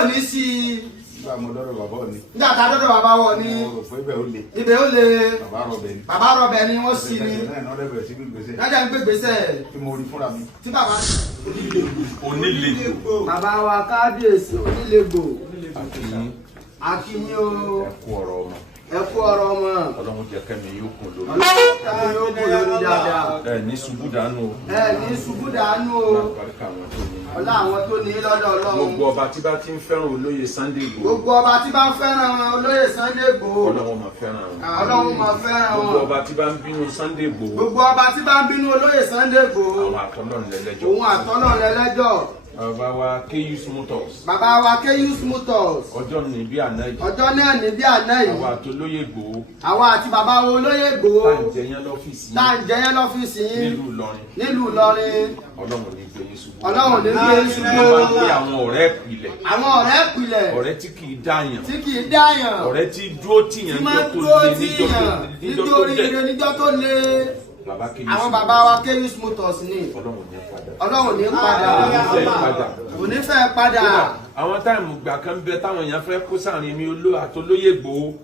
ò ní sí nígbà mo dọ́dọ̀ bàbá ò ní. nígbà tá a dọ́dọ̀ bàbá wọ̀ ni. mo rò pé ibẹ̀ ó le. ibẹ̀ ó le. bàbá rọ̀bẹ̀ ni. wọ́n sí ni. lọ́jà ń gbé gbèsè. tí mo rí fúnra mi. tí bàbá. Onílẹ̀gbò. bàbá wa kábíyèsí Onílẹ̀gbò. akínyìn o. ẹ kú ọ̀rọ̀ ọmọ. ẹ kú ọ̀rọ̀ ọmọ. Ọlọ́run jẹ́ kẹ́mi yóò kún lórí. Ọlọ́run kẹ́mi yóò kún lórí dáadáa. ẹ ní ṣubú dànù o. ẹ ní ṣubú dànù o. ọlá àwọn tó ní lọ́dọ̀ Ọlọ́run. gbogbo ọba tí bá ti ń fẹ́ràn olóyè Sunday Igboho. gbogbo ọba tí bá ń fẹ́ràn olóyè Sunday Igboho. Ọlọ́run máa fẹ́ràn wọn. Ọlọ́run máa fẹ́ràn wọn. gbogbo ọba tí bá ń bínú Sunday Igboho. gbogbo ọba tí bá ń bínú olóyè Sunday Igboho. àwọn àtọ́nà lẹ́lẹ́jọ́. òun àtọ́nà lẹ́lẹ́jọ́. bàbá wa KU's Motors. bàbá wa KU's Motors. ọjọ́ ní bí àná yìí. ọjọ́ náà ní bí àná yìí. àwa àtolóyè Igboho. àwa àti bàbá wo olóyè Igboho. tá à ń jẹyán lọ́fíìsì. tá à ń jẹyán lọ́fíìsì. nílùú Ìlọrin. nílùú Ìlọrin. Ọlọ́run ní gbé yín ṣubú. Ọlọ́run ní gbé yín ṣubú. wọ́n máa ń pè àwọn ọ̀rẹ́ ìpìlẹ̀. àwọn ọ̀rẹ́ ìpìlẹ̀. ọ̀rẹ́ tí kì í dáyàn. tí kì í dáyàn. ọ̀rẹ́ tí dúró tìyàn níjọ́ tó le. àwọn bàbá wa KU's Motors ni. Ọlọ́run ní padà. kò ní fẹ́ padà. àwọn táìmù gbà kan bẹ táwọn èèyàn fẹ́ kó sáàrin mi àtolóyè Igboho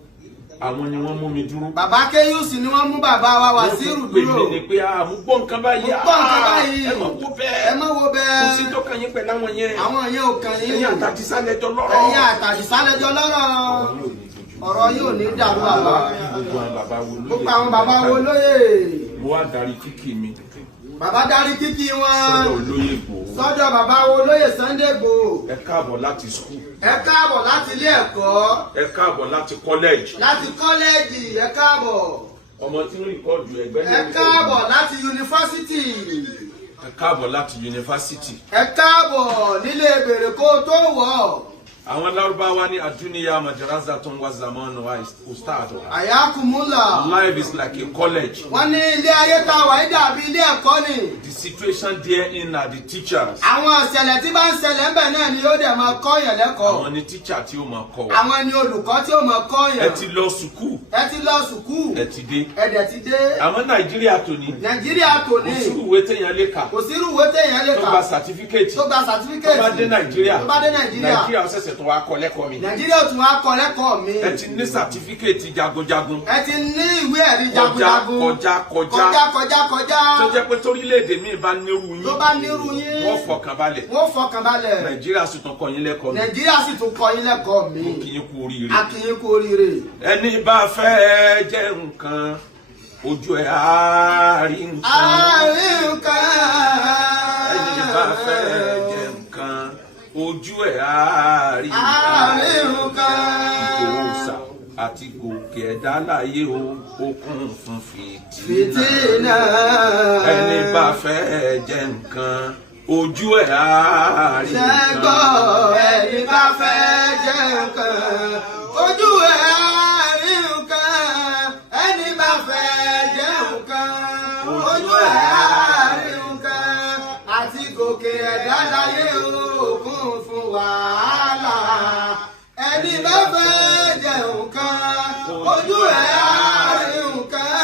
àwọn ni wọ́n mú mi dúró. bàbá KU's ni wọ́n mú bàbá wa Wàsíù dúró. wọ́n pè mí ni pé mo gbọ́ nǹkan báyìí. mo gbọ́ nǹkan báyìí. ẹ má wo bẹ́ẹ̀. ẹ má wo bẹ́ẹ̀. kò sí tó kàn yín pẹ̀lú àwọn yẹn. àwọn yẹn ò kàn yín. ẹ̀yin àtàdísálẹ̀jọ lọ́rọ̀. ẹ̀yin àtàdísálẹ̀jọ lọ́rọ̀. ọ̀rọ̀ yóò ní dàrú àbá. gbogbo àwọn bàbá wo lóye. mo wá darí kíkì mi. bàbá darí kíkì wọn. sọ́dọ̀ olóyè Igboho. sọ́dọ̀ bàbá wo lóye Sunday Igboho. ẹ káàbọ̀ láti skul. ẹ káàbọ̀ láti ilé ẹ̀kọ́. ẹ káàbọ̀ láti kọ́lẹ́jì. láti kọ́lẹ́jì ẹ káàbọ̀. ọmọ tí ń rìkọ́ọ̀dù ẹgbẹ́ ní ẹ káàbọ̀ láti yunifásitì. ẹ káàbọ̀ láti yunifásitì. ẹ káàbọ̀ nílé bèrè kó tó wọ̀. àwọn lárúbáwá ní adúníyà majarazatun wa zamanu wa ustaadu. ayakumula. life is like a college. wọ́n ní ilé ayé tá a wà yìí dàbí ilé ẹ̀kọ́ ni. the situation therein are the teachers. àwọn ìṣẹ̀lẹ̀ tí bá ń ṣẹlẹ̀ ńbẹ̀ náà ni yóò dẹ̀ máa kọ́ yẹn lẹ́kọ̀ọ́. àwọn ni teacher tí ó máa kọ́ wa. àwọn ni olùkọ́ tí ó máa kọ́ yẹn. ẹ ti lọ sùkúù. ẹ ti lọ sùkúù. ẹ ti dé. ẹ dẹ̀ ti dé. àmọ́ nàìjíríà tòní. nàìjíríà tòní. kò sí ìwé téèyàn lè kà. kò sí ìwé téèyàn lè kà. tó gba certificate. tó gba certificate. tó bá dé nàìjíríà. tó bá dé nàìjíríà. nàìjíríà ó ṣẹ̀ṣẹ̀ tó wá kọ́ lẹ́kọ̀ọ́ mi. nàìjíríà tún wá kọ́ lẹ́kọ̀ọ́ mi. ẹ ti ní certificate jagunjagun. ẹ ti ní ìwé ẹ̀rí jagunjagun. kọjá. tó jẹ́ pé torílẹ̀-èdè mi bá nírú yín. tó bá nírú yín. wọ́n fọkàn balẹ̀. nàìjíríà sì tún kọ́ yín lẹ́kọ̀ọ́ mi. nàìjíríà sì tún kọ́ yín lẹ́kọ̀ọ́ mi. mo kì í kú oríire. a kì í kú oríire. ẹni bá fẹ́ jẹ́ nǹkan ojú ẹ̀ á rí nǹkan. ẹni bá fẹ́ jẹ́ nǹkan ojú ẹ̀ á rí nǹkan. ìkòsà àti gòkè ẹ̀dá láyé o okun fún fìtínà. ẹni bá fẹ́ jẹ́ nǹkan ojú ẹ̀ á rí nǹkan. ṣẹ́gbọ́ ẹni bá fẹ́ jẹ́ nǹkan ojú ẹ̀ á rí nǹkan. ẹni bá fẹ́ jẹ́ nǹkan ojú ẹ̀ á rí nǹkan. àti gòkè ẹ̀dá láyé òkun fún wàhálà. ẹni bá fẹ́ jẹ́ nǹkan ojú ẹ̀ á rí nǹkan.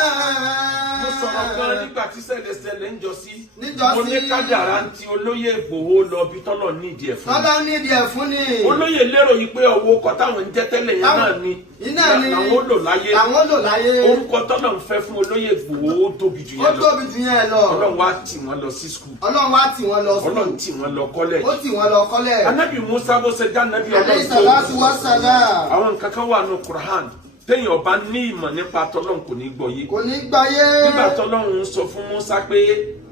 mo sọ̀rọ̀ kan nígbà tí ṣẹlẹ̀ ń jọ sí. mo ní kádàrá ti olóyè Igboho lọ bí tọ́lọ̀ nídìí ẹ̀ fún mi. tọ́lọ̀ nídìí ẹ̀ fún ni. olóyè lérò yìí pé ọwọ́ ọkọ̀ táwọn ń jẹ́ tẹ́lẹ̀ yẹn náà ni. iná ni làwọn ó lò láyé. làwọn ó lò láyé. orúkọ tọ́lọ̀ ń fẹ́ fún olóyè Igboho ó tóbi jù yẹn lọ. ó tóbi jù yẹn lọ. ọlọ́run wá tì wọ́n lọ sí skul. ọlọ́run wá tì wọ́n lọ skul. ọlọ́run tì wọ́n lọ kọ́lẹ̀. ó tì wọ́n lọ kọ́lẹ̀. anábì Musa bó ṣe já anábì alayhi salatu wa salam. àwọn nǹkan kan wà ní Qur'an téèyàn bá ní ìmọ̀ nípa tọ́lọ́run kò ní gbọ́ yé. kò ní gbọ́ yé. nígbà tọ́lọ́run sọ fún Musa pé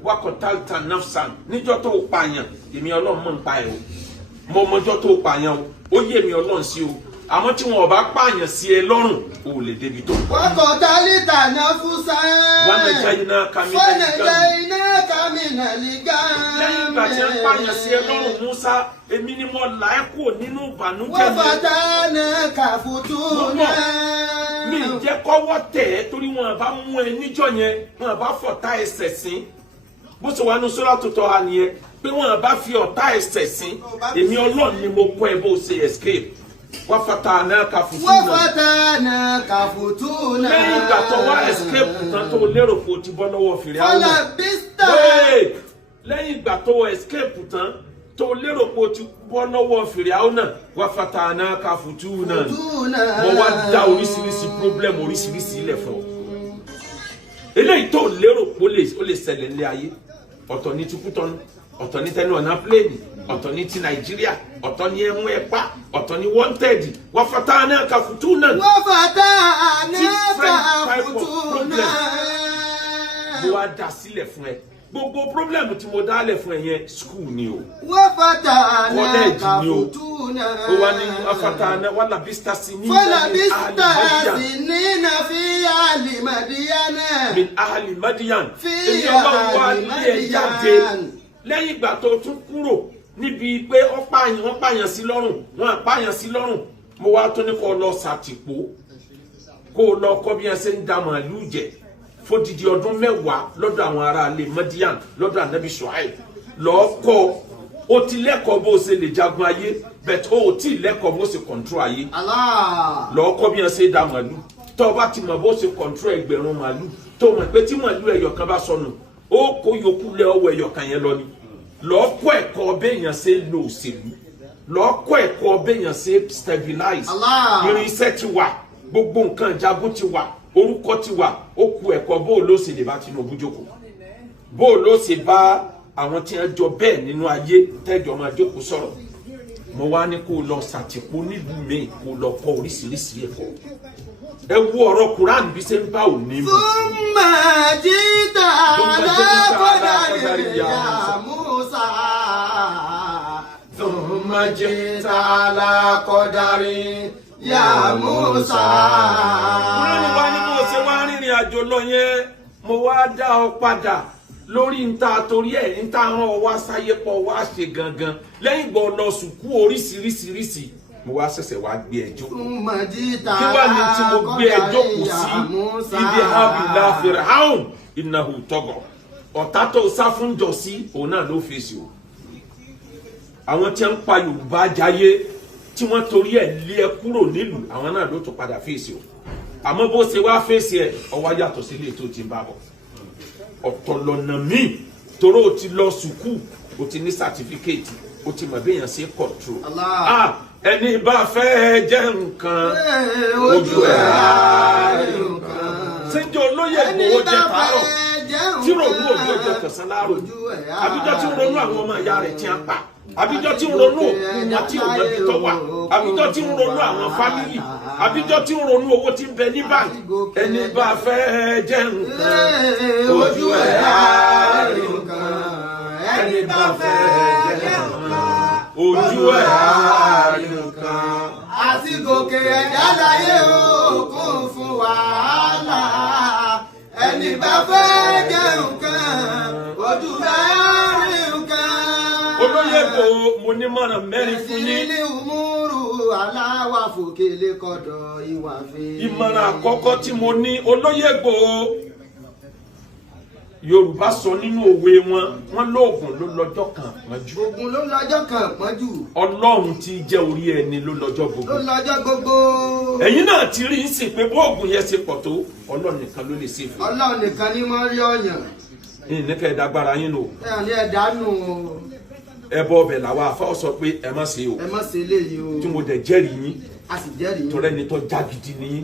wákọ̀tàlítà nafsan níjọ́ tó pààyàn èmi ọlọ́run mọ̀ ń pa ẹ̀ o mo mọjọ́ tó pààyàn o ó yé mi ọlọ́run sí o àmọ́ tí wọn ò bá pààyàn sí ẹ lọ́rùn o ò lè débi tó. wákọ̀tàlítà nafsan. wọ́n lè jẹ́ iná kamínà lígá. lẹ́yìn ìgbà tí wọ́n pààyàn sí ẹ lọ́rùn Musa èmi ni mo là ẹ́ kúrò nínú ìbànújẹ́ mi. wọ́n fàtà náà kàfùtù náà. mi jẹ́ kọ́wọ́ tẹ̀ ẹ́ torí wọn bá mú ẹ níjọ́ yẹn wọn bá fọ̀tá ẹsẹ̀ sí bó ṣe wà ní Suratu Taha nìyẹn pé wọn bá fi ọ̀tá ẹsẹ̀ sí èmi Ọlọ́run ni mo kọ́ ẹ bó ṣe escape wọ́n fata náà kàfùtù náà. wọ́n fata náà kàfùtù náà. lẹ́yìn ìgbà tó wá escape tán tó lérò kó ti bọ́ lọ́wọ́ fìrí àwọn. fọlá bísítà. lẹ́yìn ìgbà tó escape tán tó lérò pé o ti bọ́ lọ́wọ́ Fìràwọ́nà wà fatana ka futuna mo wá dá oríṣiríṣi problem oríṣiríṣi ilẹ̀ fún ọ eléyìí tó lérò pé ó lè ṣẹlẹ̀ ní ayé ọ̀tọ̀ ní ti Kútọ́nù ọ̀tọ̀ ní tẹnu ọ̀nà pléènì ọ̀tọ̀ ní ti Nàìjíríà ọ̀tọ̀ ní ẹ̀mú ẹ̀pá ọ̀tọ̀ ní wanted wà fatana ka futuna mo wá dá sílẹ̀ fún ẹ gbogbo problem tí mo dálẹ̀ fún ẹ yẹn school ni o college ni o ó wá ní afatana wàlà bista sí ní min ahli Madian èmi Ọlọ́run wá lé ẹ jáde lẹ́yìn ìgbà tó tún kúrò níbi pé wọ́n pààyàn sí lọ́rùn wọ́n àpààyàn sí lọ́rùn mo wá tó ní kó lọ sàtìpó kó lọ kọ́ bí wọ́n ṣe ń da màálù jẹ fódìdí ọdún 10 lọ́dọ̀ àwọn ará ilé Madian lọ́dọ̀ Ànábì Ṣuaib lọ́kọ́ ó ti lẹ́kọ̀ọ́ bó ṣe lè jagun ayé bẹ̀t ó ti lẹ́kọ̀ọ́ bó ṣe control ayé lọ́kọ́ bí wọ́n ṣe da màálù tó bá ti mọ̀ bó ṣe control ẹgbẹ̀rún màálù tó mọ̀ pé tí màálù ẹyọ kan bá sọnù ó kó yòókù lé ọwọ́ ẹyọ kan yẹn lọ ni lọ́kọ́ ẹ̀kọ́ béèyàn ṣe lo òṣèlú lọ́kọ́ ẹ̀kọ́ béèyàn ṣe stabilize irinṣẹ́ ti wà gbogbo nǹkan jagun ti wà orúkọ ti wà ó ku ẹ̀kọ́ bó ló ṣe lè bá Tinubu jókòó bó ló ṣe bá àwọn tí wọ́n jọ bẹ́ẹ̀ nínú ayé tẹ́jọ́ máa jókòó sọ̀rọ̀ mo wá ní kó lọ ṣàtìpó nílùú mi kó lọ kọ́ oríṣiríṣi ẹ̀kọ́ ẹ wo ọ̀rọ̀ Quran bí ṣe ń bá òní mu. Thumma jita ala qadari ya Musa. Thumma jita ala qadari ya Musa. Kúránì wá ní mo ṣe wá rìnrìn àjò lọ yẹn mo wá dá ọ padà lórí nta torí ẹ̀ nta rán ọ wá sáyé pọ̀ wá ṣe gangan lẹ́yìn gbọ́ lọ sùkú oríṣiríṣiríṣi mo wá ṣẹ̀ṣẹ̀ wá gbé ẹjọ́ kí wá ní tí mo gbé ẹjọ́ kù sí ibi habila Fir'aun innahu tagha ọ̀tá tó sá fún jọ sí òun náà ló fèsì o àwọn tí ń pa Yorùbá jayé tí wọ́n torí ẹ̀ lé ẹ kúrò nílùú àwọn náà ló tún padà fèsì o àmọ́ bó ṣe wá fèsì ẹ̀ ọwọ́ yàtọ̀ sí ilé tó ti bá bọ̀ ọ̀tọ̀ lọ́nà míì toró o ti lọ sùkúù o ti ní sátífíkẹ́ẹ̀tì o ti mọ̀ bí èèyàn ṣe control ẹni bá fẹ́ jẹ́ nǹkan ojú ẹ̀ ṣéjọ́ olóyè Ìgbòho jẹ tààrọ̀ tí ronú òbí ọjọ́ tẹ̀sán láàrọ̀ àbíjọ́ tí ronú àwọn ọmọ ìyá rẹ̀ tí a pa àbíjọ́ tí ronú òkú àti òmọdé tó wà àbíjọ́ tí ronú àwọn fámìlì àbíjọ́ tí ronú owó tí ń bẹ ní báńkì ẹni bá fẹ́ jẹ́ nǹkan ojú ẹ̀ ẹni bá fẹ́ jẹ́ nǹkan ojú ẹ̀ àti gòkè ẹ̀dá láyé òkun fún wàhálà ẹni bá fẹ́ jẹ́ nǹkan ojú ẹ̀ rí nǹkan. Olóyè Ìgbòho mo ní mọ̀ràn mẹ́rin fún yín. ilé umuru aláwà fòkèlè kọ̀dọ̀ ìwà fi. Ìmọ̀ràn àkọ́kọ́ tí mo ní Olóyè Ìgbòho Yorùbá sọ nínú òwe wọn lóògùn ló lọ́jọ́ kan pọ́njú. Ògùn ló lọ́jọ́ kan pọ́njú. Ọlọ́run tí jẹ́ orí ẹni ló lọ́jọ́ gbogbo. Ló lọ́jọ́ gbogbo. Ẹ̀yin náà ti rí sí pé bóògùn yẹn ṣe pọ̀ tó Ọlọ́run nìkan ló lè ṣe fún. Ọlọ́run nìkan ni mo rí ọyàn. Ìníkẹ́ ẹ̀dágbára yín lò. Ẹ ní ẹ̀dá nù. Ẹbọ ọbẹ̀ làwọn afáwọ́ sọ pé ẹ má ṣe o. Ẹ má ṣe eléyìí o. Tí mo dẹ̀ jẹ́rìí yín. A sì jẹ́rìí yín. Tọ́rẹ́ ni tó já gidi ni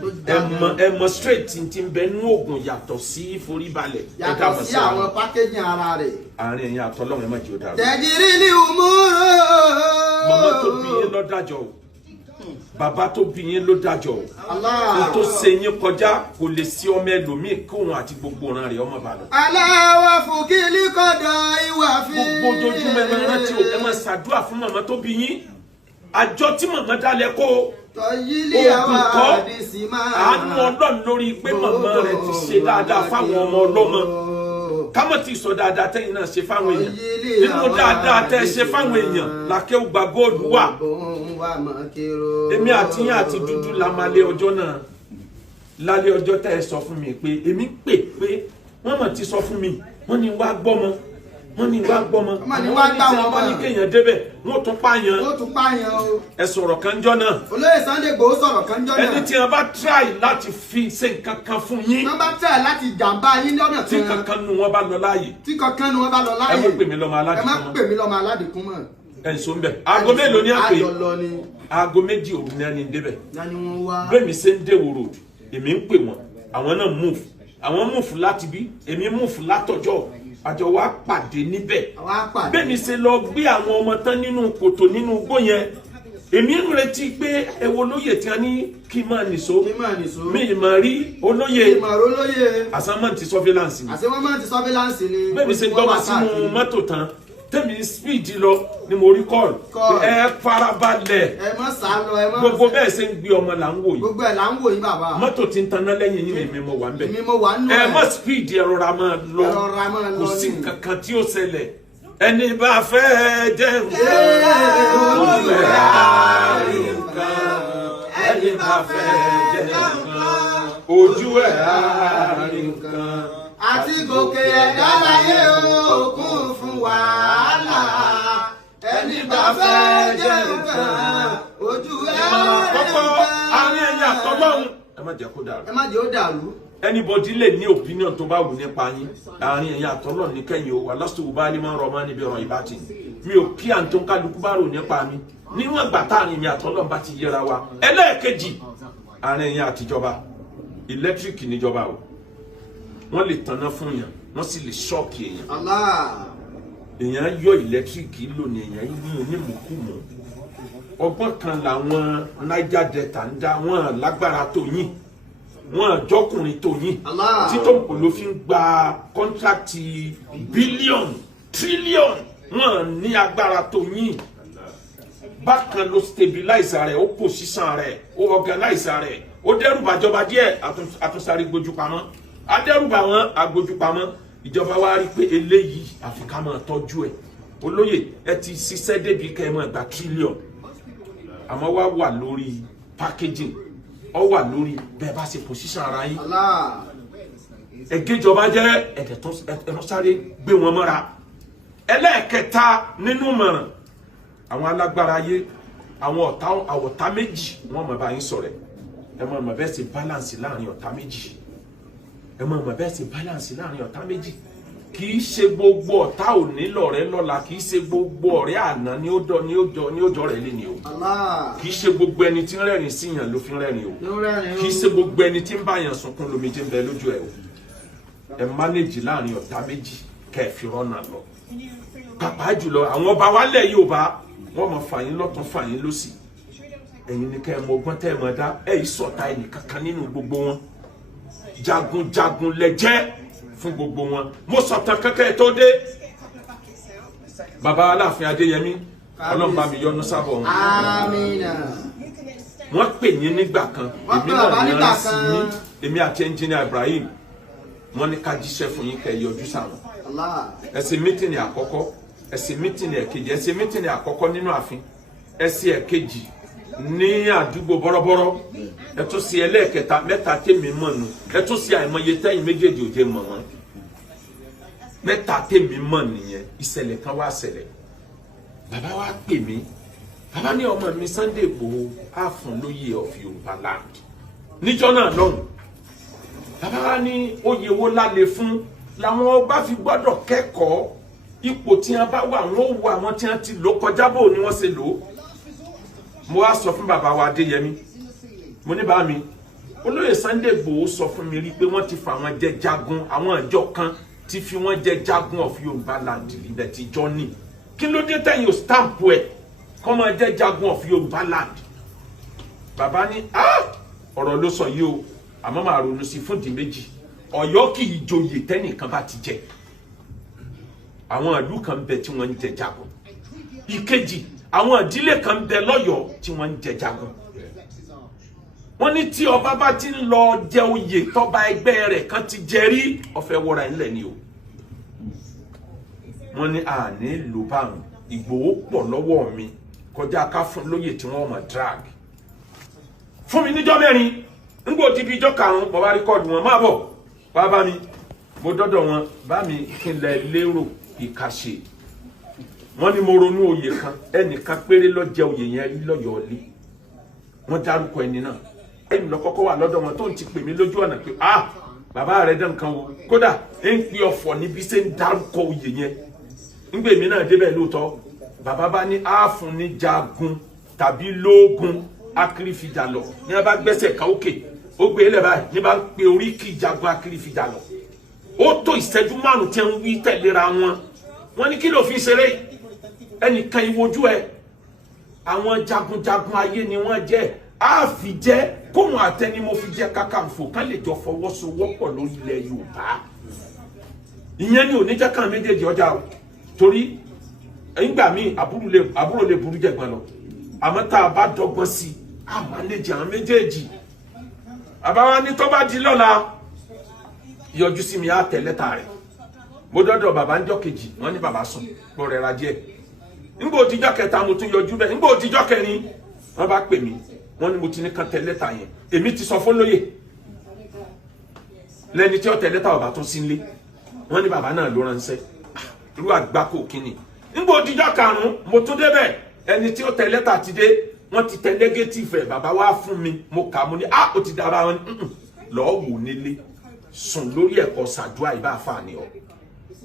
ẹ mọ straight tí ń bẹ nú oògùn yàtọ̀ sí foríbalẹ̀. Yàtọ̀ sí àwọn pákéjì ara rẹ̀. Àárín ẹ̀yin àtọ́lọ́run ẹ má jẹ́ ó dàrú. Tẹ̀jìrì ní umuru. Màmá tó bí yín ló dájọ́ o. Bàbá tó bí yín ló dájọ́ o. Ó tó ṣe yín kọjá kò lè sí ọmọ ẹlòmíì kóhun àti gbogbo ọ̀ràn rẹ̀ ọmọ bàlọ́. Aláwọ̀ fòkèlè kọ̀dọ̀ ìwà fi. Gbogbo ojoojúmọ́ ẹ máa rántí o ẹ máa ṣàdúrà fún màmá tó bí yín. Àjọ tí màmá dálẹ̀ kó o. Oògùn kọ́ àánú Ọlọ́run lórí pé màmá rẹ̀ ti ṣe dáadáa fáwọn ọmọ ọlọ́mọ kámọ̀ tí sọ dáadáa tẹ́yìn náà ṣe fáwọn èèyàn nínú dáadáa tẹ́ ṣe fáwọn èèyàn làkẹ́ ògbà góòlù wà èmi àti yín àti dúdú la máa lé ọjọ́ náà lálẹ́ ọjọ́ tẹ́ ẹ sọ fún mi pé èmi pè pé wọ́n mọ̀ ti sọ fún mi wọ́n ní wá gbọ́mọ wọ́n ní wá gbọ́mọ wọ́n ní kéèyàn débẹ̀ wọ́n tún pààyàn o. ẹ sọ̀rọ̀ kan jọ náà. Olóyè Sunday Igboho sọ̀rọ̀ kan jọ náà. ẹni tí wọ́n bá try láti fi ṣe nǹkan kan fún yín. wọ́n bá try láti jàǹbá yín lọ́nà tí kankan nu wọn bá lọ láàyè. tí kankan nu wọn bá lọ láàyè. ẹ má pè mí lọ́mọ aládìkún mọ́. ẹ má pè mí lọ́mọ aládìkún mọ́. ẹ̀sùn ń bẹ̀ aago mélòó ní àpè aago méjì òru ní ẹni débẹ̀ bẹ́ẹ̀ mi ṣe ń déwò road èmi ń pè wọ́n àwọn náà move àwọn move láti bí èmi move látọjọ́ àjọ wa pàdé níbẹ̀ bẹ́ẹ̀ mi ṣe lọ gbé àwọn ọmọ tán nínú kòtò nínú igbó yẹn èmi ń retí pé ẹwọ olóyè tí a ní kí máa nìṣó mi ìmọ̀ rí olóyè assignment surveillance ni bẹ́ẹ̀ mi ṣe gbọ́ wá sínú mọ́tò tán tẹ́mi speed lọ ni mo rí call ẹ farabalẹ̀ gbogbo bẹ́ẹ̀ ṣe ń gbé ọmọ là ń wò yìí mọ́tò tí ń taná lẹ́yìn yìí mi mo wà ń bẹ̀ ẹ mọ́ speed ẹ rọra máa lọ kò sí nǹkan kan tí ó ṣẹlẹ̀ ẹni bá fẹ́ jẹ́ nǹkan ojú ẹ̀ àárí nǹkan ẹni bá fẹ́ jẹ́ nǹkan ojú ẹ̀ àárí nǹkan àti gòkè ẹ̀dá láyé òkun fún wàhálà ẹni bá fẹ́ jẹ́ nǹkan ojú ẹ̀ àárí nǹkan. àárín ẹ̀yin àtọ́lọ́run ẹ má jẹ́ kó dàrú. Anybody lè ní opinion tó bá wù nípa yín àárín ẹ̀yin àtọ́lọ́run ní kẹ́yìn o wà lọ́sọ̀tò bá ní máa ń rọ ọmọ níbi ọ̀rọ̀ ìbátì mi ò kí à ń tó ń kálukú bá rò nípa mi níwọ̀n ìgbà táàrin ẹ̀yin àtọ́lọ́run bá ti yẹra wa ẹlẹ́ẹ̀kejì àárín ẹ̀yin àtijọba electric níjọba o wọ́n lè tanná fún yàn wọ́n sì lè ṣọ́ọ̀kì èèyàn yọ electric lónìí èèyàn yìí ní mùkúmù ọgbọ́n kan làwọn Niger Delta ń dá wọn lágbára tó yín wọn àjọkùnrin tó yín títọ́ ló fi ń gba kọ́ńtrákìtì bílíọ̀nù tírílíọ̀nù wọn ní agbára tó yín bákan ló stabilize rẹ̀ ó position rẹ̀ ó organize rẹ̀ ó dẹ́rùbà ìjọba díẹ̀ àtúnṣàrí gbójú pamọ́ adẹ́rùbà wọn agbójú pamọ́ ìjọba wa rí pé eléyìí àfi ká máa tọ́jú ẹ̀ olóyè ẹ ti ṣiṣẹ́ débi kẹ́ ẹ máa gba tírílíọ̀nù àmọ́ wá wà lórí packaging ọ wà lórí bẹ́ẹ̀ bá ṣe position ara yín ẹgẹjọba jẹ ẹdẹ sáré gbé wọn mọ́ra ẹlẹ́ẹ̀kẹta nínú mọ̀ràn àwọn alágbára ayé àwọn ọ̀tá méjì wọ́n mọ̀ bá yín sọ̀rọ̀ ẹ mọ̀ bẹ́ẹ̀ ṣe balance láàrin ọ̀tá méjì ẹ mọ̀ bẹ́ẹ̀ ṣe balance láàrin ọ̀tá méjì kì í ṣe gbogbo ọ̀tá òní lọ̀rẹ́ lọ́la kì í ṣe gbogbo ọ̀rẹ́ àná ni ó jọ rẹ̀ lé ni o kì í ṣe gbogbo ẹni tí ń rẹ́rìn sí yàn ló fi ń rẹ́rìn o kì í ṣe gbogbo ẹni tí ń bá yàn sunkún lomijé ń bẹ lójú ẹ o ẹ mánéjì láàrin ọ̀tá méjì kẹ́ ẹ fi rọ́nà lọ pàápàá jùlọ àwọn ọba wálẹ̀ Yorùbá wọ́n mọ̀ fàyín lọ́tún fàyín lósì ẹ̀yin ni kẹ́ ẹ mọ ọgbọ́n tẹ́ ẹ mọ̀ dá ẹ̀ ìsọ̀tá ẹnì kankan nínú gbogbo wọn jagunjagun lẹ́jẹ́ fún gbogbo wọn mo sọ̀tàn kankan tó dé baba Aláàfin Adéyẹmí ọlọ́mọba mi yọ́nú sábọ̀ wọn wọ́n pè yín nígbà kan èmi náà ní rán sí yín èmi àti ẹnjìnìà Ibrahim wọ́n ní ká jíṣẹ́ fún yín kẹ́ yọjú sáwọn ẹ ṣe mítìnì àkọ́kọ́ ẹ ṣe mítìnì ẹ̀kejì ẹ ṣe mítìnì àkọ́kọ́ nínú ààfin ẹ ṣe ẹ̀kejì ní àdúgbò bọ́rọ́bọ́rọ́ ẹ tún ṣe ẹlẹ́ẹ̀kẹta mẹ́ta tèmi mọ̀ nù ẹ tún ṣe àìmọye tẹ́yìn méjèèjì ò jẹ́ mọ̀ wọ́n mẹ́ta tèmi mọ̀ nìyẹn ìṣẹ̀lẹ̀ kan wá ṣẹlẹ̀ bàbá wa pè mí bàbá ní ọmọ mi Sunday Igboho á fún lóyè of Yorùbá land níjọ́ náà lọ́hùn bàbá wa ní oyè wo lálẹ́ fún làwọn ọba fi gbọ́dọ̀ kẹ́kọ̀ọ́ ipò tí wọ́n bá wà wọ́n wọ àwọn tí wọ́n ti lò kọjá bò ní wọ́n ṣe lò ó mo wá sọ fún bàbá wa Adéyẹmí mo ní bá mi olóyè Sunday Igboho sọ fún mi rí pé wọ́n ti fa àwọn jẹ jagun àwọn ìjọ kan ti fi wọ́n jẹ jagun of Yorùbá land lílẹ̀ ti jọ ní kí ló dé tẹ̀yìn ò stamp ẹ̀ kọ́ máa jẹ jagun of Yorùbá land bàbá ní ọ̀rọ̀ ló sọ yìí o àmọ́ màá ronú sí fún ìdí méjì Ọ̀yọ́ kì í joyè tẹ́nìkan bá ti jẹ àwọn ìlú kan bẹ tí wọ́n ń jẹ jagun ìkejì àwọn ìdílé kan bẹ lọ́yọ̀ọ́ tí wọ́n ń jẹ jagun wọ́n ní tí ọba bá ti ń lọ jẹ oyè tọ́ba ẹgbẹ́ rẹ̀ kan ti jẹ rí ọ̀fẹ́ wọra ńlẹ̀ ni o wọ́n ní àní ló bá wọn Ìgbòho pọ̀ lọ́wọ́ mi kọjá ká fún lóyè tí wọ́n mọ̀ drag fún mi níjọ́ mẹ́rin ńgbò tí bí ijọ́ karùn-ún bọ̀ bá rékọ́ọ̀dù wọn máa bọ̀ wá bá mi mo dọ́dọ̀ wọn bá mi kí n lẹ lérò ìkàṣe wọ́n ní mo ronú oyè kan ẹnìkan péré ló jẹ oyè yẹn rí lọ́yọ̀ọ́ lé wọ́n dárúkọ ẹni náà ẹni lọ kọ́kọ́ wà lọ́dọ̀ wọn tó ń ti pè mí lójú ọ̀nà pé bàbá rẹ̀ dán kan wo kódà ń pè ọ̀fọ̀ níbi ṣe ń dárúkọ oyè yẹn ńgbè mí náà débẹ̀ lóòótọ́ bàbá bá ní àáfún ní jagun tàbí lóògùn akírífìjà lọ ní a bá gbẹ́sẹ̀ ká òkè ó gbé ilẹ̀ báyìí ní bá ń pe oríkì jagun akírífìjà lọ ó tó ìṣẹ́jú 5 tí ń wí tẹ̀léra wọn ní kí ló fi ṣeré ẹnìkan ìwojú ẹ àwọn jagunjagun ayé ni wọ́n jẹ́ àfi jẹ́ kóhun àtẹni mo fi jẹ́ Kakanfò kán lè jọ fọwọ́sowọ́pọ̀ lórí ilẹ̀ Yorùbá ìyẹn ni ò ní jẹ́ kàn méjèèjì ọjà o torí nígbà míì àbúrò lè burú jẹ̀gbọ́n lọ àmọ́ tá a bá dọ́gbọ́n sí a mánéjì àwọn méjèèjì àbáwá ní tó bá di lọ́la yọjú sí mi á tẹ̀ lẹ́tà rẹ̀ mo dọ́dọ̀ bàbá ńjọ́ kejì wọ́n ní bàbá sùn mo rẹra díẹ̀ nígbà òtijọ́ kẹta mo tún yọjú bẹ́ẹ̀ nígbà òtijọ́ kẹrin wọ́n bá pè mí wọ́n ní mo ti ní kan tẹ̀ lẹ́tà yẹn èmi ti sọ fún lóye lẹ́ni tí ó tẹ̀ lẹ́tà bàbá tó sí nílé wọ́n ní bàbá náà ló ránṣẹ́ irú àgbákò kínní nígbà òtijọ́ karùn-ún mo tún débẹ̀ ẹni tí ó tẹ̀ lẹ́tà ti dé wọ́n ti tẹ̀ negative ẹ̀ bàbá wá fún mi mo kà mo ní ó ti dára wọn lọ́ọ́ wò nílé sùn lórí ẹ̀kọ́ ṣàdúrà ìbá àfààní ọ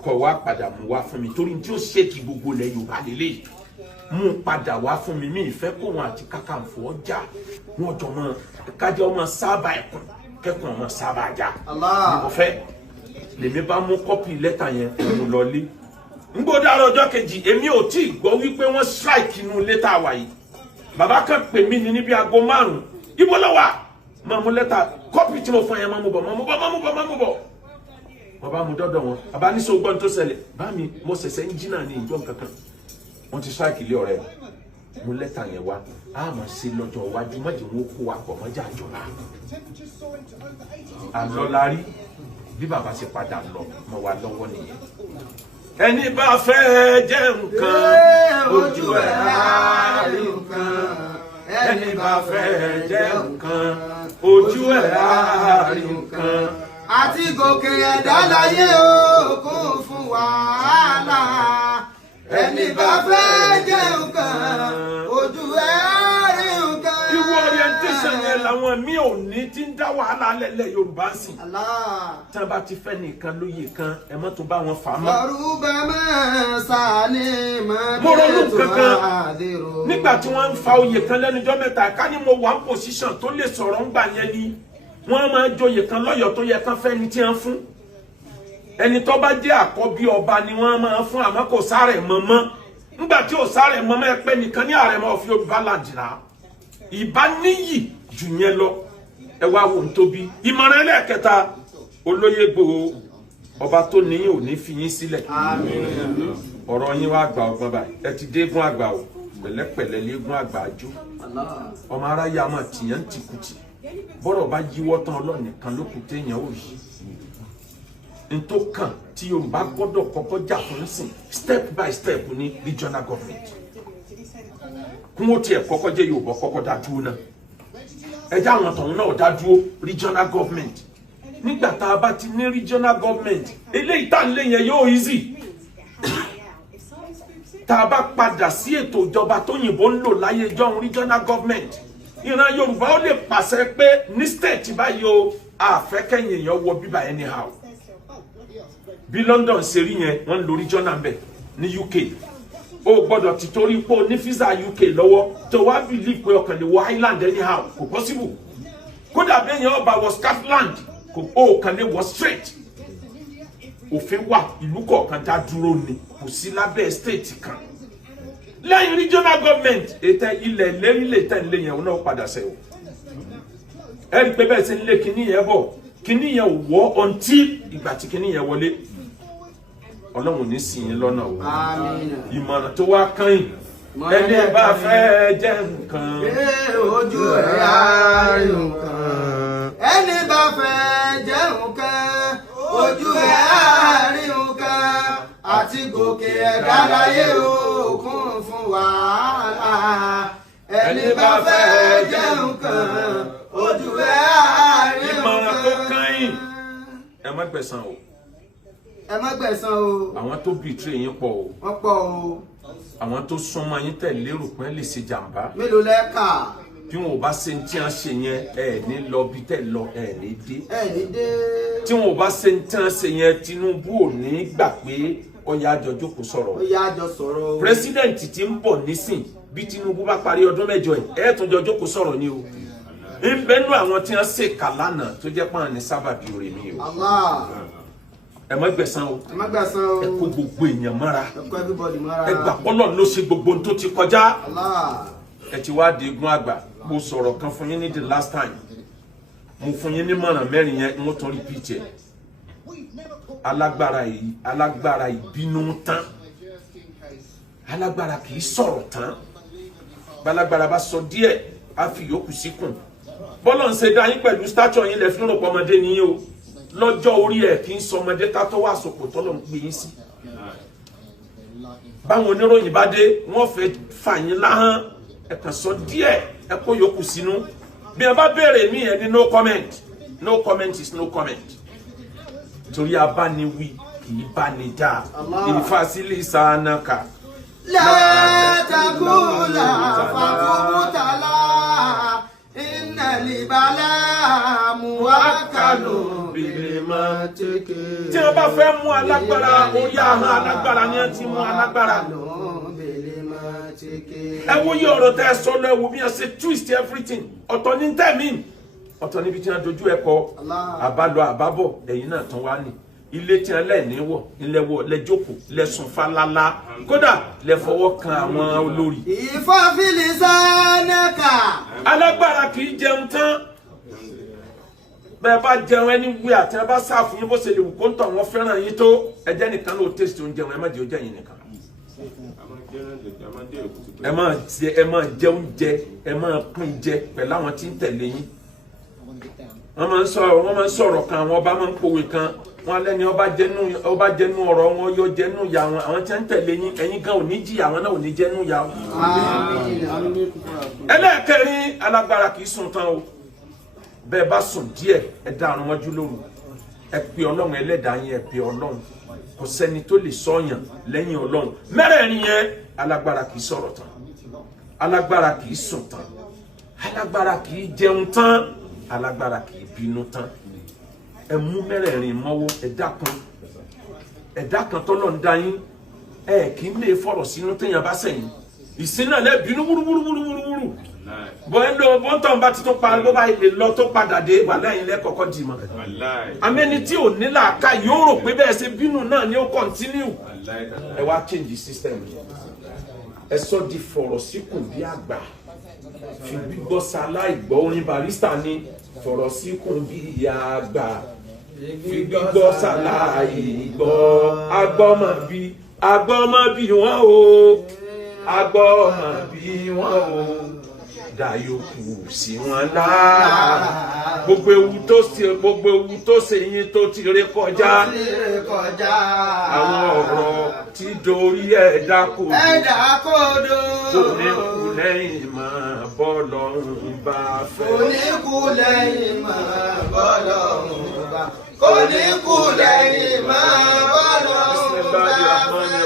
kọ̀ wá padà mú wá fún mi torí tí ó ṣèkì gbogbo ilẹ̀ Yorùbá lélẹ̀ mú padà wá fún mi ìfẹ́ kó wọn àti Kakanfò ọjà wọn jọ mọ kájọ ọmọ sábà ẹkùn kẹkùn ọmọ sábà jà mo fẹ́ lèmi bá mú kọ́pì lẹ́tà yẹn mo lọ lé ngbódàrọ̀ ọjọ́ kejì èmi ò tí ì gbọ́ wípé wọ́n strike inú lẹ́tà wa yìí bàbá kan pè mí ní níbi aago 5 ibo ló wà máa mú lẹ́tà kọ́pì tí mo fún yẹn máa mú bọ̀ wọ́n bá mú dọ́dọ̀ wọn bàbá ní sọ gbọ́n tó ṣẹlẹ̀ bá mi mo ṣẹ̀ṣẹ̀ ń jí náà ní ìjọ kankan wọ́n ti strike ilé ọ̀rẹ́ mú lẹ́tà yẹn wá a máa ṣe lọ́jọ́ iwájú mọ́jì wọn kó wa pọ̀ mọ́jà àjọba àlọ́lárí bí bàbá ṣe padà lọ mọ́ wa lọ́wọ́ nìyẹn ẹni bá fẹ́ jẹ nǹkan ojú ẹ̀ á rí nǹkan ẹni bá fẹ́ jẹ nǹkan ojú ẹ̀ á rí nǹkan àti gòkè ẹ̀dá láyé o kún fún wàhálà ẹni bá fẹ́ jẹ nǹkan ojú ẹ̀ á rí nǹkan. irú orientation yẹn làwọn mi ò ní tí ń dá wàhálà lẹ́lẹ̀ Yorùbá sìn tí wọ́n bá ti fẹ́ nìkan lóye kan ẹ mọ́ tó bá wọn fà á mọ́. ọ̀rùbẹ̀ mẹ́sà ni mo ronú kankan nígbà tí wọ́n ń fa oyè kan lẹ́nujọ́ mẹ́ta ká ní mo wà ń position tó lè sọ̀rọ̀ ń gbà yẹn ni wọ́n máa joyè kan lọ́yọ̀ tó yẹ kán fẹ́ ni tí wọ́n fún ẹni tó bá jẹ́ àkọ́bí ọba ni wọ́n máa fún àmọ́ kò sáré mọ́mọ́ nígbà tí ò sáré mọ́mọ́ ẹ pẹ́ nìkan ní ààrẹ máa fi Yorùbá làjìrà ìbá níyì jù yẹn lọ ẹ wá wò ń tóbi ìmọ̀ràn ẹlẹ́ẹ̀kẹta olóyè Ìgbòho ọba tó níyìn ò ní fi yín sílẹ̀ ọ̀rọ̀ yín wá gba ọgbọ́n báyìí ẹ ti dégún àgbà o pẹ̀lẹ́pẹ̀lẹ́ légún àgbà àjò ọmọ aráyé a máa tìyàn tìkùtì bọ́rọ̀ bá yíwọ́ tán Ọlọ́run nìkan ló kù téèyàn ò rí n tó kàn tí Yorùbá gbọ́dọ̀ kọ́kọ́ jà fún sìn step by step ní regional government kún ó tiẹ̀ kọ́kọ́ jẹ́ Yorùbá kọ́kọ́ dá dúró náà ẹjẹ́ àwọn tọ̀hún náà dá dúró regional government nígbà tá a bá ti ní regional government eléyìí tá n lé yẹn yóò easy tá a bá padà sí ètò ìjọba tó yìnbó ń lò láyé jọ̀hún regional government ìran Yorùbá ó lè pàṣẹ pé ní state báyìí o àfẹ́kẹ́yìn èèyàn wọ bíbá anyhow bí London ṣe rí yẹn wọ́n ń lo regional bẹ̀ ní UK o gbọ́dọ̀ ti torí pé o ní visa UK lọ́wọ́ tó wá believe pé ọkàn lè wọ Ireland anyhow kò possible kódà bí èèyàn ọba wọ Scotland o kàn lè wọ straight òfin wà ìlú kọ̀ọ̀kan dá dúró ni kò sí lábẹ́ state kan lẹ́yìn regional government ètò ilẹ̀ lérílẹ̀ tẹ̀lé yẹn náà padà sẹ́wọ̀ ẹ rí i pé bẹ́ẹ̀ sí ń lé kinní yẹn bọ̀ kinní yẹn ò wọ́ until ìgbà tí kinní yẹn wọlé Ọlọ́run ní sìn yín lọ́nà o ìmọ̀ràn tó wá kàn yín ẹni bá fẹ́ jẹ nǹkan ojú ẹ̀ á rí nǹkan ẹni bá fẹ́ jẹ nǹkan ojú ẹ̀ á rí nǹkan àti gòkè ẹ̀dá láyé o kún fún wàhálà ẹni bá fẹ́ jẹ nǹkan ojú ẹ̀ á rí nǹkan. ìmọ̀ràn tó kàn yín ẹ má gbẹ̀san o. ẹ má gbẹ̀san o. àwọn tó bìtìrì yín pọ̀ o. wọ́n pọ̀ o. àwọn tó súnmọ́ yín tẹ̀ lérò pé lè ṣe jàǹbá. mélòó lẹ́ka. bí wọn ò bá ṣe tí wọn ṣe yẹn ẹ ní lọ bí tẹ lọ ẹ ní dé. ẹ ní dé. tí wọn ò bá ṣe tí wọn ṣe yẹn Tinubu ò ní gbà pé ó yá àjọ jókòó sọ̀rọ̀. Ó yá àjọ sọ̀rọ̀. President tí ń bọ̀ nísìn bí Tinubu bá parí ọdún mẹ́jọ ẹ̀ tún jọ jókòó sọ̀rọ̀ ni o. ń bẹ́nu àwọn tí wọ́n ṣe kàlánà tó jẹ́ pọ́n ní sábàbí orí mi o. ẹ má gbẹ̀san o. Ẹ má gbẹ̀san o. ẹ kó gbogbo èèyàn mọ́ra. Ẹ kó everybody mọ́ra. ẹ gbà pọ́lọ́ ló ṣe gbogbo tó ti kọjá. Ẹ ti wá di egun àgbà. Mo sọ̀rọ̀ kan fún yín ní the last time. Mo fún yín ní mọ̀ràn mẹ́rin yẹn mo tún repeat ẹ̀. Alágbára ìbínú tán. Alágbára kì í sọ̀rọ̀ tán. Bálágbára bá sọ díẹ̀ á fi yòókù síkùn. Bọ́lọ̀ ń ṣe dá yín pẹ̀lú stature yín lẹ fi ń rò pọ̀ ọmọdé nìyí o. Lọ́jọ́ orí ẹ̀ kì í sọ ọmọdé ká tó wà sòkò tọ́lọ̀ ń gbé yín sí. Báwọn oníròyìn bá dé wọ́n fẹ́ fà yín láhán ẹ kàn sọ díẹ̀ ẹ kó yòókù sínú. Bí ẹ bá béèrè mí ẹ ní no comment. No comment is no comment. Torí abániwí kì í bá ní dáa. Ìfàsílì sànàkà. Látàkùlà fàkùbùtàlà ìnàlìbàlà mùwákàlù bìlìmọ̀ tẹ́kẹ̀. Tí wọ́n bá fẹ́ mú alágbára orí ahọ́n alágbára ni wọ́n ti mú alágbára. Ẹ wo yí ọ̀rọ̀ tẹ́ ẹ sọ lọ ẹ wo bí wọ́n ṣe twist everything. Ọ̀tọ̀ ní tẹ̀mí. Ọ̀tọ̀ níbi tí wọ́n dojú ẹ kọ. Àbálọ àbábọ̀ ẹ̀yin náà tán wá ní. Ilé tí wọ́n lẹ̀ níwọ̀ ilẹ̀wọ̀ lẹ́jọ́kù lẹ́sùn falala kódà lẹ́fọwọ́ kan àwọn olórí. Ìfọ́fìlì sánẹ́kà. Alágbára kì í jẹun tán. Bẹ́ẹ̀ bá jẹun ẹni wí àti ẹ bá sáàfù yín bó ṣe lè wù kó ń tọ̀ wọ́n fẹ́ràn yín tó ẹjẹ́ nìkan ló tẹ̀sí oúnjẹ wọn ẹ má jẹ́ oúnjẹ yín nìkan. Ẹ máa jẹ oúnjẹ ẹ máa pín jẹ pẹ̀lú àwọn tí ń tẹ̀lé yín. Wọ́n máa ń sọ̀rọ̀ kan àwọn ọba máa ń pòwe kan wọn lẹ́ni ọba jẹnu ọ̀rọ̀ wọn yóò jẹnu ya wọn àwọn tí ń tẹ̀lé yín ẹ̀yin gan ò ní jìyà àwọn náà ò ní jẹnu ya wọn. Ẹlẹ́ẹ̀kẹrin alágbára kì í sùn tán o bẹ́ẹ̀ bá sùn díẹ̀ ẹ dá àrùn mọ́jú lóru ẹ pe Ọlọ́run ẹlẹ́dàá yín ẹ pe Ọlọ́run kò sẹ́ni tó lè sọ̀yàn lẹ́yìn Ọlọ́run mẹ́rẹ̀ẹ̀rin yẹn alágbára kì í sọ̀rọ̀ tán alágbára kì í sùn tán alágbára kì í jẹun tán alágbára kì í bínú tán. Ẹ mú mẹ́rẹ̀ẹ̀rin mọ́wọ́ ẹ̀dá kan tọ́lọ̀ ń dá yín ẹ kì í lè fọ̀rọ̀ sínú téèyàn bá sẹ́yìn ìsìn náà lẹ́ bínú wúrúwúrúwúrú bọ́ńtàn bá ti tó parí bó bá lè lọ tó padà dé wà lẹ́yìn lẹ́kọ̀ọ́kọ́ dì mọ́ amẹ́ni tí ò ní làákà yóò rò pé bẹ́ẹ̀ ṣe bínú náà ni ó kọ́ntínú ẹ wá change system ẹ sọ di fọ̀rọ̀ síkùn bí àgbà fi gbígbọ́ sáláì gbọ́ orin Barrister ni fọ̀rọ̀ síkùn bí ìyá àgbà fi gbígbọ́ sáláì gbọ́ agbọ́mọ bí wọ́n o agbọ́mọ bí wọ́n o dàyòkù sí wọn lára gbogbo ewu tó ṣe yín tó ti ré kọjá àwọn ọ̀rọ̀ tí dorí ẹ̀dá kodò kò ní kú lẹ́yìn máa bọ́ lọ́rùn bá fẹ́. Kò ní kú lẹ́yìn máa bọ́ lọ́rùn bá. Kò ní kú lẹ́yìn máa bọ́ lọ́rùn bá fẹ́.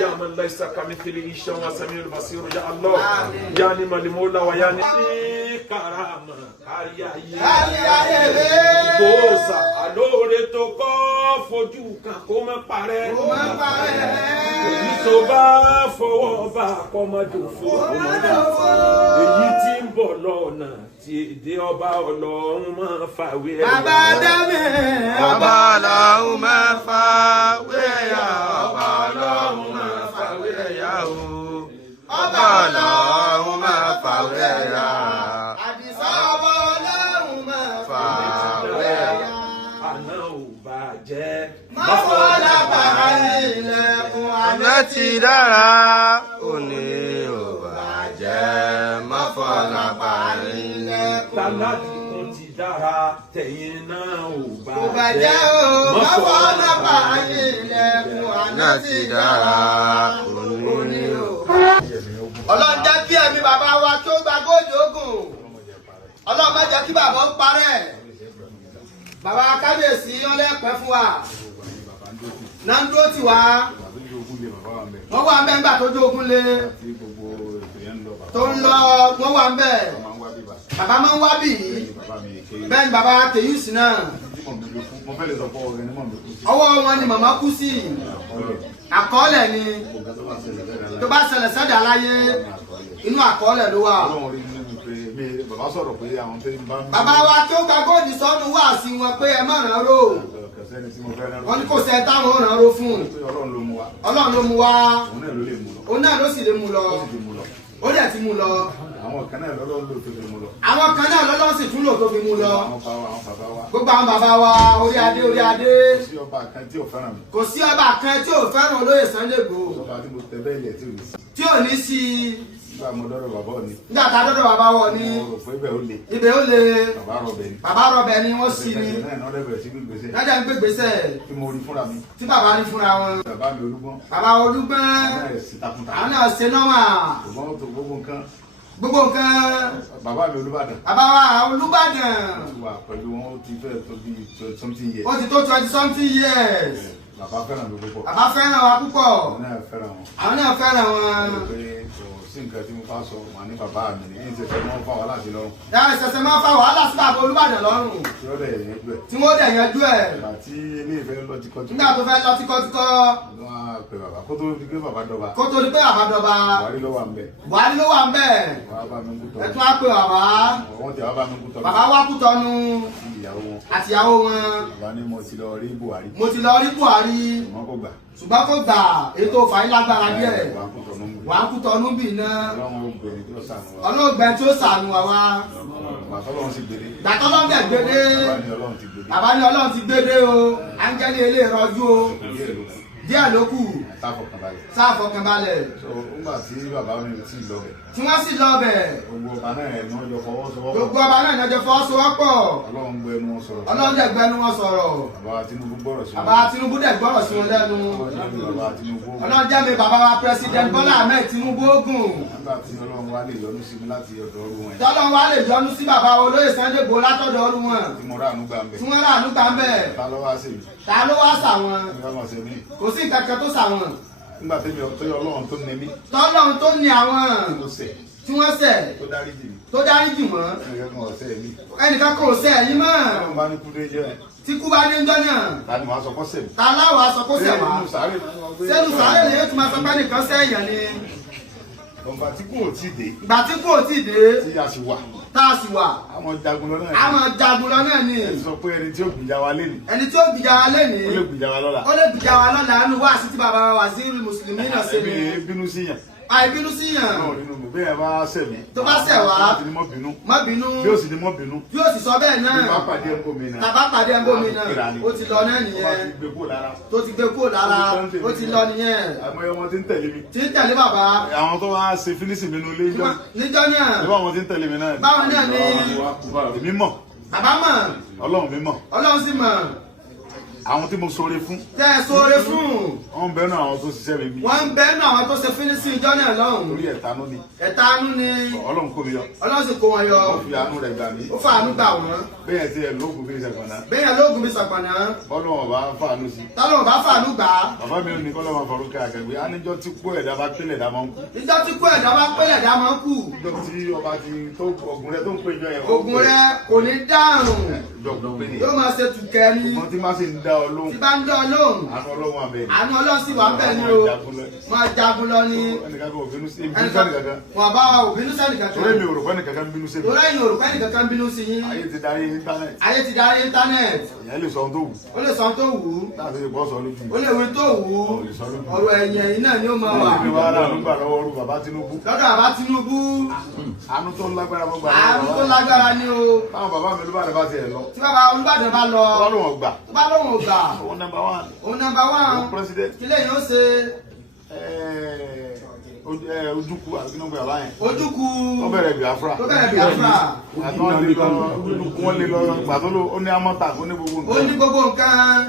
يا من ليس كمثله شيء وسميع البصير يا الله يا نعم المولى ويا نعم كرامة Gbòòsà àlóore tó kọ́ fojú kan kó má parẹ́. Èyí tó bá fọwọ́ bá kọ́mọdòfo. Èyí tí ń bọ̀ lọ́nà tí èdè ọba Ọlọ́run máa fàwé ẹ̀yà. Bàbá Dámì. Ọba Ọlọ́run máa fàwé ẹ̀yà. Ọba Ọlọ́run máa fàwé ẹ̀yà o. Ọba Ọlọ́run máa fàwé ẹ̀yà. Àdìsá ọba Ọlọ́run máa fàwé ẹ̀yà. Àná ò bàjẹ́. Mọ́fọ́ lápá ilẹ̀kùn Àná ti dára, òní ò bàjẹ́. Mọ́fọ́ lápá ilẹ̀kùn. Tàládìkún ti dára, tẹ̀yìn náà ò bàjẹ́ bàjẹ́. o. Mọ́fọ́ lápá ilẹ̀kùn Àná ti dára, òní ò. Ọlọ́run jẹ́ kí ẹ̀mí bàbá wa kí ó gba góòjì ogun. Ọlọ́run má jẹ́ kí bàbá ó parẹ́. Bàbá kábíyèsí ọlẹ́pẹ́ fún wa. Náà ń dúró tì wá. Wọ́n wà ń bẹ̀ ńgbà tó jógun lé. Tó ń lọ wọ́n wà ń bẹ̀. Bàbá máa ń wá bì í. Bẹ́ẹ̀ ni bàbá Tèyúsì náà. mo fẹ́ lè sọ pé ọ̀rẹ́ ni mọ̀ mi kú sí. ọwọ́ wọn ni màmá kú sí. àkọọ́lẹ̀ ni tó bá ṣẹlẹ̀ sẹ́dá láyé inú àkọọ́lẹ̀ ló wà. bàbá sọ̀rọ̀ pé àwọn tó ń bá mi. bàbá wa tó gba góòdì sọ́nù wá sí wọn pé ẹ má ràn án ró. wọ́n ní kò sẹ́ táwọn ò ràn án ró fún. Ọlọ́run ló mú wa. Ọlọ́run ló mú wa. òun náà ló lè mú lọ. òun náà ló sì lè mú lọ. ó dẹ̀ ti mú lọ. àwọn kan náà lọ́lọ́run ló tó fi mú lọ. àwọn kan náà lọ́lọ́run sì tún lò tó fi mú lọ. àwọn bàbá wa. gbogbo àwọn bàbá wa orí adé orí adé. kò sí ọba kan tí ò fẹ́ràn mi. kò sí ọba kan tí ò fẹ́ràn olóyè Sunday Igboho. ọba tí mo tẹ bẹ́ẹ̀ lẹ̀ tí ò ní sí. tí ò ní sí i. nígbà mo dọ́dọ̀ bàbá ò ní. nígbà tá a dọ́dọ̀ bàbá wọ̀ ni. mo rò pé ibẹ̀ ó le. ibẹ̀ ó le. bàbá rọbẹ̀ ni. bàbá rọbẹ̀ ni wọ́n sí ni. lọ́jà ń gbé gbèsè. tí mo rí fúnra mi. tí bàbá rí fúnra wọn. bàbá mi Olúgbọ́n. bàbá Olúgbọ́n. àwọn náà ṣe nọ́mà. ṣùgbọ́n tó gbogbo nǹkan. gbogbo nǹkan. bàbá mi Olúbàdàn. bàbá wa Olúbàdàn. ó ti wà pẹ̀lú wọn ó ti fẹ́ tó bí 20 something years. ó ti tó 20 something years. bàbá fẹ́ràn mi púpọ̀. bàbá fẹ́ràn wa púpọ̀. àwọn náà fẹ́ràn wọn. àwọn náà fẹ́ràn wọn. sí nǹkan tí mo bá sọ wà ní bàbá mi ní ìṣẹ̀ṣẹ̀ máa ń fa wàhálà sí lọ́rùn. dáa ìṣẹ̀ṣẹ̀ máa ń fa wàhálà sí bàbá Olúbàdàn lọ́rùn. tí ó dẹ̀ yanjú ẹ̀. tí wọ́n dẹ̀ yanjú ẹ̀. ìgbà tí ilé ìfẹ́ lọ tíkọ́tíkọ́. nígbà tó fẹ́ lọ tíkọ́tíkọ́. wọ́n á pè bàbá kó tó di pé bàbá dọba. kó tó di pé bàbá dọba. Buhari ló wà ń bẹ̀. Buhari ló wà ń bẹ̀. wọ́n á bá mi kú tọ́. ẹ tún á pè bàbá. wọ́n ti wá bá mi kú tọ́. bàbá wá kú tọ́nu. ìyàwó wọn. àtìyàwó wọn. bàbá ní mo ti lọ rí Buhari. mo ti lọ rí Buhari. ṣùgbọ́n kò gbà. ṣùgbọ́n kò gbà ètò fàyín lágbára díẹ̀. wà á kú tọ́nu bì náà. Ọlọ́run ọlọ́gbẹ́ tí ó sànù wa wá. gbàtọ́lọ́run sì gbélé. gbàtọ́lọ́run dẹ̀ gbélé. bàbá ní Ọlọ́run ti gbélé o. áńgẹ́lì ilé ìrọ́jú o. díẹ̀ ló kù. sáfọkànbalẹ̀. nígbà tí bàbá mi ti lọ bẹ̀. tí wọ́n sì lọ bẹ̀. gbogbo ọba náà ẹ̀ ní ọjọ́ fọwọ́sowọ́pọ̀. gbogbo ọba náà ní ọjọ́ fọwọ́sowọ́pọ̀. Ọlọ́run gbẹnu wọn sọ̀rọ̀. Ọlọ́run dẹ̀ gbẹnu wọn sọ̀rọ̀. bàbá Tinubu gbọ́rọ̀ sí wọn. bàbá Tinubu dẹ̀ gbọ́rọ̀ sí wọn lẹ́nu. Ọlọ́run jẹ́ mi bàbá wa President Bọ́lá Ahmed Tinubu ogun. nígbà tí Ọlọ́run wá lè yọ́nú sí mi láti ọ̀dọ̀ ọrú wọn. tọ́lọ́run wá lè yọ́nú sí bàbá olóyè Sunday Igboho látọ̀dọ̀ ọrú wọn. tí mo rà àánú gbà ń bẹ̀. tí wọ́n rà àánú gbà ń bẹ̀. ta ló wá sí mi. ta ló wá sà wọn. kò sí nǹkan kan tó sà wọn. nígbà tí Ọlọ́run tó ní mí. tọ́lọ́run tó ní àwọn. tí wọ́n ṣẹ̀. tó dárí jì wọ́n. ẹnìkan kò ṣẹ̀ yín mọ́. tí kú bá dé ń jọ́ náà. ta ni wàá sọ kó ṣẹ̀ mí. ta láwàá sọ kó ṣẹ̀ wá. sẹ́nu sàárè lè yóò tún máa sọ pé nìkan sẹ́yìn ni. ìgbà tí kú ò tí ì dé. ìgbà tí kú ò tí ì dé. tí a sì wà. tá a sì wà. àwọn jagun lọ náà. àwọn jagun lọ náà ni. ẹ sọ pé ẹni tí ó gbìjà wa lé ní. ẹni tí ó gbìjà wa lé ní. ó lè gbìjà wa lọ́la. ó lè gbìjà wa lọ́la nínú wá sí ti bàbá wa Waziri Mùsùlùmí náà ṣe ni. ẹbí bínú sí yàn. àìbínú sí yàn. bí ẹ bá ṣẹ̀ mí. tó bá ṣẹ̀ wá. má bínú. bí ó sì ní mọ́ bínú. bí ó sì sọ bẹ́ẹ̀ náà. bí bá pàdé ẹ̀ńbó mi náà. tàbá pàdé ẹ̀ńbó mi náà. ó ti lọ náà nìyẹn. tó ti gbé kúrò lára. ó ti lọ nìyẹn. àmọ́ ọmọ tí ń tẹ̀lé mi. tí ń tẹ̀lé bàbá. àwọn tó wá ṣe fínísì mi nílé ìjọ. níjọ́ náà. ìbá àwọn tí ń tẹ̀lé mi náà. báwọn náà ni. èmi mọ̀. bàbá mọ̀. Ọlọ́run mi mọ̀. Ọlọ́run sì mọ̀. àwọn tí mo ṣoore fún. tẹ́ ẹ ṣoore fún. wọ́n ń bẹ́ẹ̀ náà àwọn tó ṣiṣẹ́ mi. wọ́n ń bẹ́ẹ̀ náà àwọn tó ṣe fínísì ìjọ náà lọ́hùn. torí ẹ̀tanú ni. ẹ̀tanú ni. Ọlọ́run kó mi yọ. Ọlọ́run sì kó wọn yọ. ó fi àánú rẹ̀ gbà mí. ó fa àánú gbà wọ́n. bẹ́ẹ̀ tí ẹ lóògùn bí sàpànà. bẹ́ẹ̀ lóògùn bí sàpànà. Ọlọ́run bá fàánú sí. tọ́lọ́run bá fàánú gbà. bàbá mi ò ní kọ́lọ́ máa fọ̀rọ̀ káàkiri aníjọ́ tí kú ẹ̀dá bá pélé ẹ̀dá máa ń kú. ìjọ tí kú ẹ̀dá bá pélé ẹ̀dá máa ń kú. ìjọ tí ọba ti tó ogun rẹ tó ń pè jọ yẹn. ogun rẹ kò ní dáhùn. yóò máa ṣe tùkẹ́ ni. ṣùgbọ́n tí má sì ń dá ọ lóhùn. tí bá ń dá ọ lóhùn. àánú Ọlọ́run àbẹ̀ ni. àánú Ọlọ́run sì wà bẹ́ẹ̀ ni o. máa jagun lọ ni. ẹnìkan kò bínú sí ibi sẹ́ni kankan. wọ́n bá wa òbínú sẹ́ni kankan. torí mi ò rò pé ẹnìkankan bínú sí mi. torí ẹ̀yin ò rò pé ẹnìkankan bínú sí yín. ayé ti darí íńtánẹ́ẹ̀tì. ayé ti darí íńtánẹ́ẹ̀tì. ìyẹn lè sọ ohun tó wù. ó lè sọ ohun tó wù ú. láti lè bọ́ sọ lójú. ó lè wí tó wù ú. ọ̀rọ̀ ẹ̀yìn ẹ̀yìn náà ni ó máa wà. ìwà ara ló gbà lọ́wọ́ ọrú bàbá Tinubu. lọ́dọ̀ bàbá Tinubu. àánú tó lágbára mọ́ gbà. àánú tó lágbára ni o. táwọn bàbá mi Olúbàdàn bá tiẹ̀ lọ. tí bàbá Olúbàdàn bá lọ. tó bá lóun ọgbà. tó bá lóun ọgbà. òun nọ́mbà wán. òun nọ́mbà wán. òun president. kílẹ̀ yóò ṣe. ojúkú àti nọ́mbà yàrá yẹn. ojúkú. tó bẹ̀rẹ̀ Biafra. tó bẹ̀rẹ̀ Biafra. àtọ́ wọ́n lè lọ gbà tó ló ó ní amọ́ta ó ní gbogbo nǹkan. ó ní gbogbo nǹkan.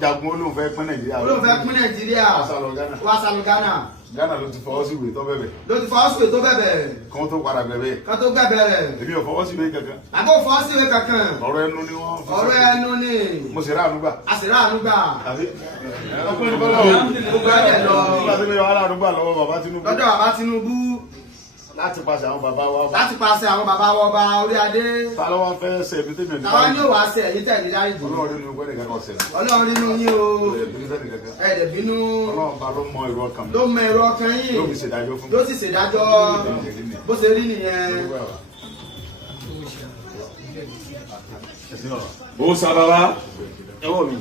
jagun olóhùn fẹ́ pín Nàìjíríà. olóhùn fẹ́ pín Nàìjíríà. wá sálọ Ghana. Ghana ló ti fọwọ́ sí ìwé tó bẹ̀bẹ̀. ló ti fọwọ́ sí ìwé tó bẹ̀bẹ̀. kán tó padà bẹ̀bẹ̀. kán tó gbẹ̀bẹ̀ rẹ̀. èmi ò fọwọ́ sí ìwé kankan. àbó fọwọ́ sí ìwé kankan. ọ̀rọ̀ ẹnu ni wọ́n. ọ̀rọ̀ ẹnu ni. mo sì ráàánú gbà. a sì ráàánú gbà. ọkùnrin bọ́lá o. gbogbo ẹ̀ lọ. nígbà tí mi wà ráàánú gbà lọ́wọ́ bàbá Tinubu. lọ́dọ̀ bàbá Tinubu. láti pàṣẹ àwọn bàbá wa. láti pàṣẹ àwọn bàbá wa ọba orí adé. ta ló wá fẹ́ ṣe ibi tí mi ò ní. táwa ni ó wàá ṣe ẹ̀yìn tẹ̀lé dárí jù. ọlọ́run nínú gbẹ́dẹ̀ kankan ṣe. ọlọ́run nínú yín o. ẹ̀ẹ́dẹ̀ bínú. ọlọ́run bá ló mọ èrò ọkàn mi. ló mọ èrò ọkàn yín. yóò fi ṣèdájọ́ fún mi. yóò sì ṣèdájọ́ bó ṣe rí nìyẹn. ó sábàbá ẹwọ́ mi.